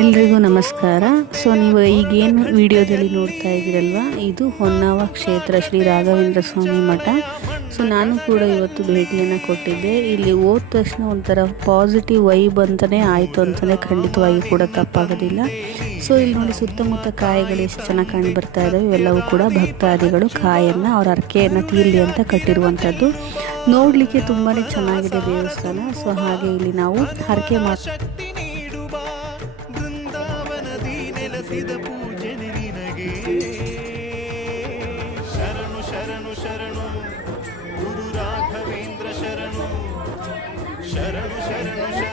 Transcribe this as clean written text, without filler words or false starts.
ಎಲ್ರಿಗೂ ನಮಸ್ಕಾರ. ಸೊ ನೀವು ಈಗೇನು ವಿಡಿಯೋದಲ್ಲಿ ನೋಡ್ತಾ ಇದ್ದೀರಲ್ವ, ಇದು ಹೊನ್ನಾವ ಕ್ಷೇತ್ರ ಶ್ರೀ ರಾಘವೇಂದ್ರ ಸ್ವಾಮಿ ಮಠ. ಸೊ ನಾನು ಕೂಡ ಇವತ್ತು ಭೇಟಿಯನ್ನು ಕೊಟ್ಟಿದ್ದೆ. ಇಲ್ಲಿ ಹೋದ ತಕ್ಷಣ ಒಂಥರ ಪಾಸಿಟಿವ್ ವೈಬ್ ಅಂತಲೇ ಆಯಿತು ಅಂತಲೇ ಖಂಡಿತವಾಗಿ ಕೂಡ ತಪ್ಪಾಗೋದಿಲ್ಲ. ಸೊ ಇಲ್ಲಿ ನೋಡಿ ಸುತ್ತಮುತ್ತ ಕಾಯಿಗಳು ಎಷ್ಟು ಚೆನ್ನಾಗಿ ಕಂಡು ಬರ್ತಾ ಇದ್ದಾವೆ. ಇವೆಲ್ಲವೂ ಕೂಡ ಭಕ್ತಾದಿಗಳು ಕಾಯನ್ನು ಅವ್ರ ಹರಕೆಯನ್ನು ತೀರಲಿ ಅಂತ ಕಟ್ಟಿರುವಂಥದ್ದು. ನೋಡಲಿಕ್ಕೆ ತುಂಬಾ ಚೆನ್ನಾಗಿದೆ ದೇವಸ್ಥಾನ. ಸೊ ಹಾಗೆ ಇಲ್ಲಿ ನಾವು ಹರಕೆ ಪೂಜನೆ ನಿನಗೆ ಶರಣು ಶರಣು ಶರಣು ಗುರು ರಾಘವೇಂದ್ರ ಶರಣು ಶರಣು ಶರಣು ಶರಣು